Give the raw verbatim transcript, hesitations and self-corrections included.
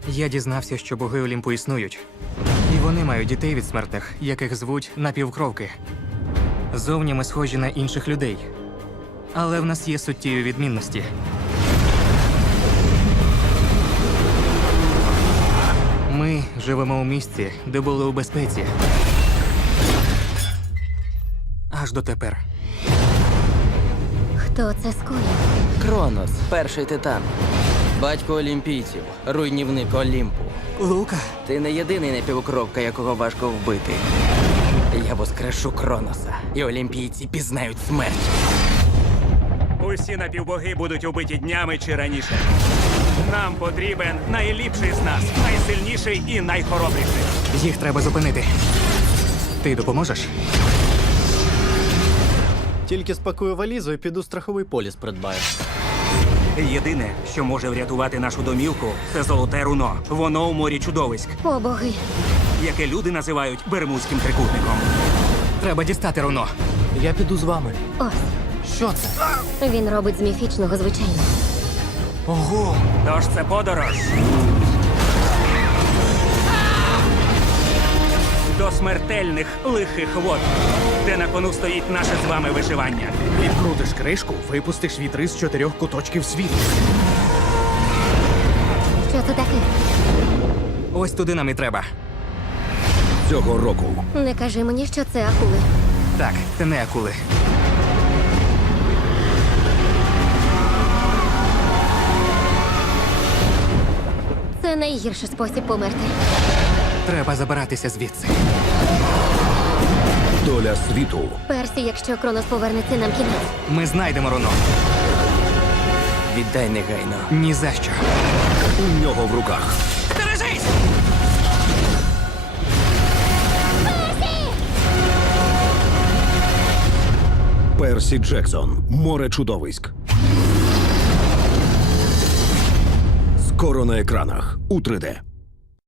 Я дізнався, що боги Олімпу існують. І вони мають дітей від смертних, яких звуть напівкровки. Зовні ми схожі на інших людей. Але в нас є суттєві відмінності. Ми живемо у місці, де були у безпеці. Аж дотепер. Хто це скоїв? Кронос, перший титан. Батько олімпійців, руйнівник Олімпу. Лука! Ти не єдиний напівкровка, якого важко вбити. Я воскрешу Кроноса, і олімпійці пізнають смерть. Усі напівбоги будуть убиті днями чи раніше. Нам потрібен найліпший з нас, найсильніший і найхоробріший. Їх треба зупинити. Ти допоможеш? Тільки спакую валізу і піду страховий поліс придбаю. Єдине, що може врятувати нашу домівку, це золоте руно. Воно у морі чудовиськ, О, боги. яке люди називають Бермудським трикутником. Треба дістати руно. Я піду з вами. Ось. Що це? Він робить з міфічного звичайно. Ого! Тож це подорож. До смертельних лихих вод, де на кону стоїть наше з вами виживання. Відкрутиш кришку, випустиш вітри з чотирьох куточків світу. Що це таке? Ось туди нам і треба. Цього року Не кажи мені, що це акули. Так, це не акули. Це найгірший спосіб померти. Треба забиратися звідси. доля світу Персі, якщо Кронос повернеться, нам кінець. Ми знайдемо руно. Віддай негайно. Ні за що. у нього в руках. Стережись! Персі Джексон. Море чудовиськ. Скоро на екранах у три де.